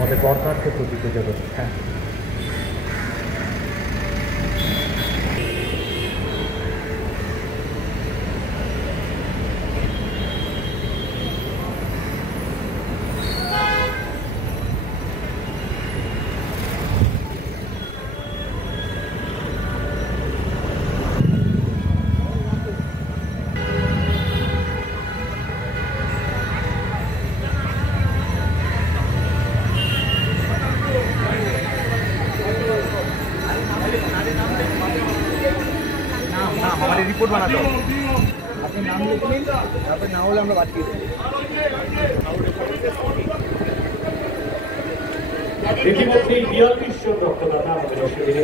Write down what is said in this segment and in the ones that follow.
আমাদের বর্ণাঢ্য প্রতীক জগৎ। হ্যাঁ, हमारे रिपोर्ट बना दो, अपने नाम लिख लें, यहाँ पर ना हो हम लोग बात की। ইতিমধ্যে 42 জন রক্তদাতা আমাদের শিবিরে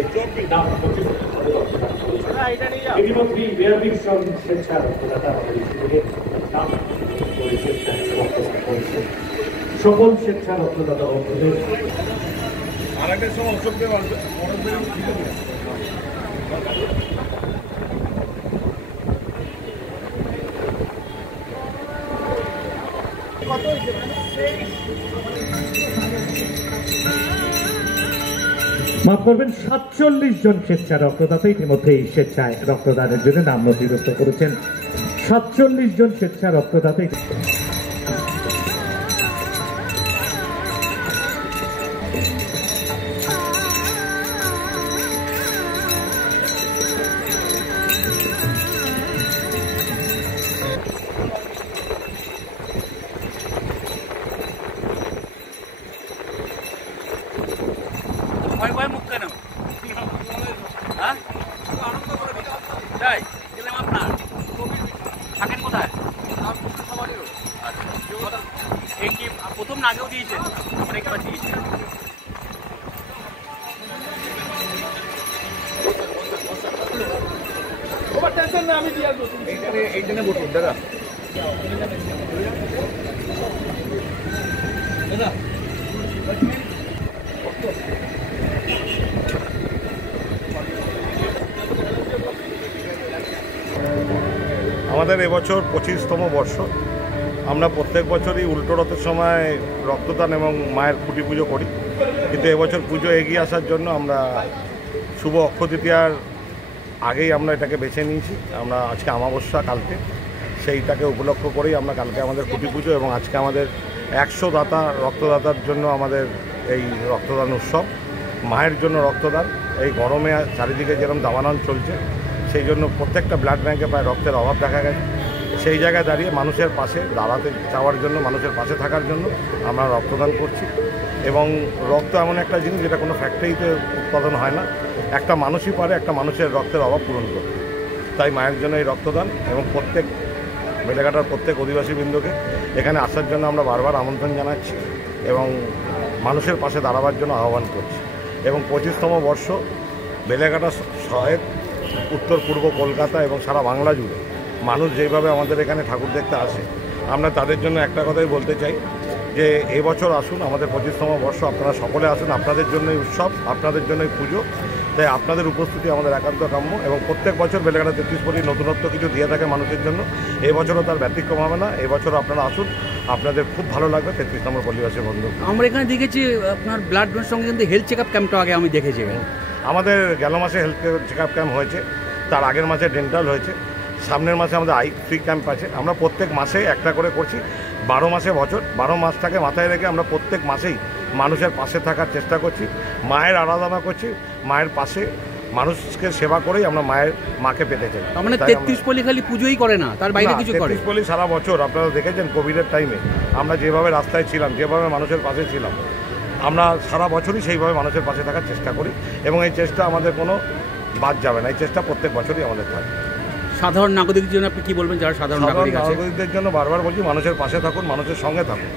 নাম ইতিমধ্যে 42 জন স্বেচ্ছা রক্তদাতা আমাদের শিবিরে নাম করেছে। সকল স্বেচ্ছা রক্তদাতা বন্ধুদের আরেকটা সময় অশোকদেব মাফ করবেন 47 জন স্বেচ্ছা রক্তদাতা ইতিমধ্যেই স্বেচ্ছায় রক্তদানের জন্য নাম নথিভুক্ত করেছেন। 47 জন স্বেচ্ছা রক্তদাতা। প্রথম আগেও দিয়েছেন, অনেকবার দিয়েছেন। আমি দিয়ে আসবো, এইখানে বসুন দাদা। আমাদের এবছর 25তম বর্ষ। আমরা প্রত্যেক বছরই উল্টো রথের সময় রক্তদান এবং মায়ের খুঁটি পুজো করি, কিন্তু এবছর পুজো এগিয়ে আসার জন্য আমরা শুভ অক্ষয় তৃতীয়ার আগেই আমরা এটাকে বেছে নিয়েছি। আমরা আজকে অমাবস্যা, কালকে সেইটাকে উপলক্ষ করেই আমরা কালকে আমাদের খুঁটি পুজো এবং আজকে আমাদের 100 দাতা রক্তদাতার জন্য আমাদের এই রক্তদান উৎসব। মায়ের জন্য রক্তদান, এই গরমে চারিদিকে যেরকম দাবানল চলছে, সেই জন্য প্রত্যেকটা ব্লাড ব্যাঙ্কে প্রায় রক্তের অভাব দেখা গেছে। সেই জায়গায় দাঁড়িয়ে মানুষের পাশে দাঁড়াতে চাওয়ার জন্য, মানুষের পাশে থাকার জন্য আমরা রক্তদান করছি। এবং রক্ত এমন একটা জিনিস যেটা কোনো ফ্যাক্টরিতে উৎপাদন হয় না, একটা মানুষই পারে একটা মানুষের রক্তের অভাব পূরণ করতে। তাই মায়ের জন্য এই রক্তদান এবং প্রত্যেক বেলেঘাটার প্রত্যেক অধিবাসীবৃন্দকে এখানে আসার জন্য আমরা বারবার আমন্ত্রণ জানাচ্ছি এবং মানুষের পাশে দাঁড়াবার জন্য আহ্বান করছি। এবং 25তম বর্ষ বেলেঘাটা শহরের উত্তর পূর্ব কলকাতা এবং সারা বাংলা জুড়ে মানুষ যেভাবে আমাদের এখানে ঠাকুর দেখতে আসে, আমরা তাদের জন্য একটা কথাই বলতে চাই যে এবছর আসুন, আমাদের 25তম বর্ষ, আপনারা সকলে আসুন, আপনাদের জন্যই উৎসব, আপনাদের জন্যই পুজো। তাই আপনাদের উপস্থিতি আমাদের একান্ত কাম্য এবং প্রত্যেক বছর বেলেঘাটা 33 পল্লী নতুনত্ব কিছু দিয়ে থাকে মানুষের জন্য। এবছরও তার ব্যতিক্রম হবে না। এবছরও আপনারা আসুন, আপনাদের খুব ভালো লাগবে। 33 নম্বর পল্লীবাসী বন্ধু, আমরা এখানে দেখেছি আপনার ব্লাড ডোনেশন সঙ্গে কিন্তু হেলথ চেক আপ ক্যাম্পটা আগে আমি দেখেছি। আমাদের গেল মাসে হেলথ চেক আপ ক্যাম্প হয়েছে, তার আগের মাসে ডেন্টাল হয়েছে, সামনের মাসে আমাদের আই ফ্রি ক্যাম্প আছে। আমরা প্রত্যেক মাসে একটা করে করছি, 12 মাসে বছর, 12 মাসটাকে মাথায় রেখে আমরা প্রত্যেক মাসেই মানুষের পাশে থাকার চেষ্টা করছি। মায়ের আরাধনা করছি, মায়ের পাশে মানুষকে সেবা করেই আমরা মাকে পেতে চাই। মানে 33 পল্লী খালি পুজোই করে না, তার বাইরে কিছু করে? 33 পল্লী সারা বছর আপনারা দেখেছেন কোভিডের টাইমে আমরা যেভাবে রাস্তায় ছিলাম, যেভাবে মানুষের পাশে ছিলাম, আমরা সারা বছরই সেইভাবে মানুষের পাশে থাকার চেষ্টা করি এবং এই চেষ্টা আমাদের কোনো বাদ যাবে না। এই চেষ্টা প্রত্যেক বছরই আমাদের থাকে। সাধারণ নাগরিকদের জন্য আপনি কি বলবেন? যারা সাধারণ নাগরিকদের জন্য বারবার বলছি, মানুষের পাশে থাকুন, মানুষের সঙ্গে থাকুন।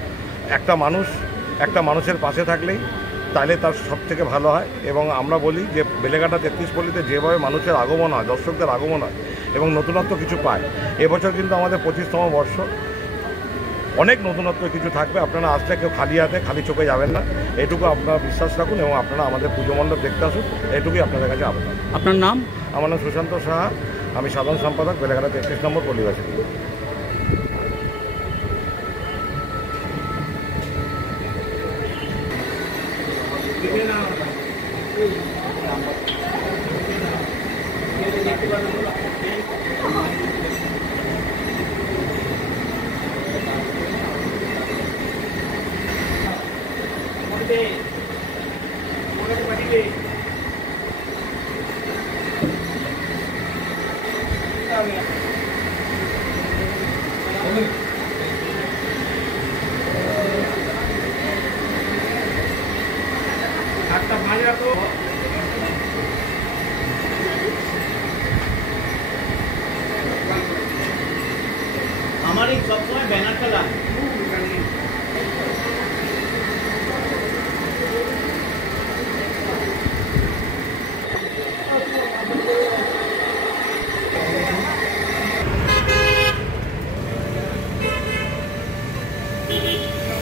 একটা মানুষের পাশে থাকলেই তাহলে তার সবথেকে ভালো হয়। এবং আমরা বলি যে বেলেঘাটা 33 পল্লীতে যেভাবে মানুষের আগমন হয়, দর্শকদের আগমন হয় এবং নতুনত্ব কিছু পায়, এবছর কিন্তু আমাদের 25তম বর্ষ, অনেক নতুনত্ব কিছু থাকবে। আপনারা আসলে কেউ খালি হাতে খালি চোখে যাবেন না, এটুকু আপনারা বিশ্বাস রাখুন এবং আপনারা আমাদের পুজো মণ্ডপ দেখতে আসুন, এটুকুই আপনাদের কাছে আবেদন। আপনার নাম? আমার নাম সুশান্ত সাহা, আমি সাধারণ সম্পাদক বেলেঘাটা 33 নম্বর পল্লীবাসী। Oke,